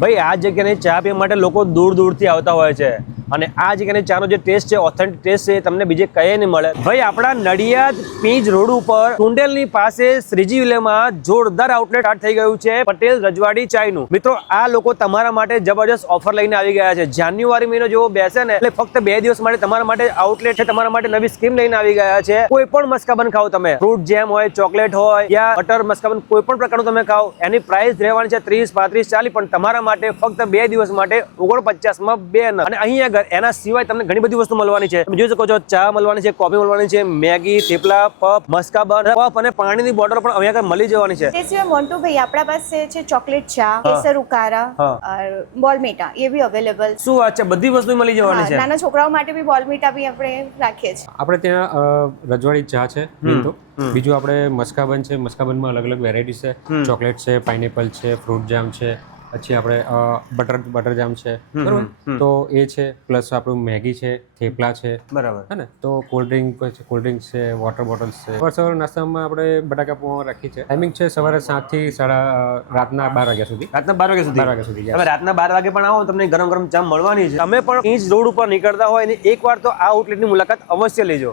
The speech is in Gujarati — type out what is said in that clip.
ભાઈ આ જગ્યાની ચા પીવા માટે લોકો દૂર દૂરથી આવતા હોય છે અને આ જગ્યાની ચાનો જે ટેસ્ટ છે ઓથેન્ટિક ટેસ્ટ છે તમને બીજે કઈ નહીં મળે। ભાઈ આપણા નડિયાદ પીજ રોડ ઉપર ટુંડેલની પાસે શ્રીજી વિલેમાં જોરદાર આઉટલેટ સ્ટાર્ટ થઈ ગયું છે પટેલ રજવાડી ચાયનું। મિત્રો આ લોકો તમારા માટે જબરજસ્ત ઓફર લઈને આવી ગયા છે। જાન્યુઆરી મહિનો જેવો બેસે ને એટલે ફક્ત 2 દિવસ માટે તમારા માટે આઉટલેટ છે, તમારા માટે નવી સ્કીમ લઈને આવી ગયા છે। કોઈ પણ મસ્કાબન ખાઓ તમે, ફ્રૂટ જેમ હોય, ચોકલેટ હોય યા બટર મસ્કાબન કોઈ પણ પ્રકારનું તમે ખાઓ, એની પ્રાઇસ રહેવાની છે 30, 35, 40 પણ તમારા માટે ફક્ત 2 દિવસ માટે 49 માં 2 નગ। અને અહીંયા એના સિવાય તમને ઘણી બધી વસ્તુ મળવાની છે। તમે જોઈ શકો છો ચા મળવાની છે, કોફી મળવાની છે, Maggi, thepla, puff, maska bun, puff અને પાણીની બોટલ પણ અહીંયા મળી જવાની છે। તે સિવાય મોન્ટુ ભાઈ આપણા પાસે છે ચોકલેટ ચા, કેસર ઉકારા, બોલમીટા એ બી અવેલેબલ। શું વાત છે, બધી વસ્તુ મળી જવાની છે। નાના છોકરાઓ માટે બી બોલમીટા બી આપણે રાખીએ છીએ। આપણે ત્યાં રજવાડી ચા છે બીજું આપણે મસ્કાબન છે, મસ્કાબનમાં અલગ અલગ વેરાયટી છે, ચોકલેટ છે, પાઇનેપલ છે, ફ્રૂટ જામ છે, પછી આપણે બટર જામ છે, બરાબર તો એ છે, પ્લસ આપણું મેગી છે, થેપલા છે, બરાબર હે ને, તો કોલ્ડ ડ્રિંક છે, વોટર બોટલ્સ છે। સવારે નાસ્તામાં આપણે બટાકા પૌવા રાખી છે। ટાઈમિંગ છે સવારે 7 થી રાતના 12 વાગ્યા સુધી। રાતના 12 વાગ્યા સુધી તમે રાતના 12 વાગે પણ આવો તમને ગરમ ગરમ ચા મળવાની છે। તમે પણ પીજ રોડ ઉપર નીકળતા હોય ને એકવાર તો આ આઉટલેટની મુલાકાત અવશ્ય લેજો।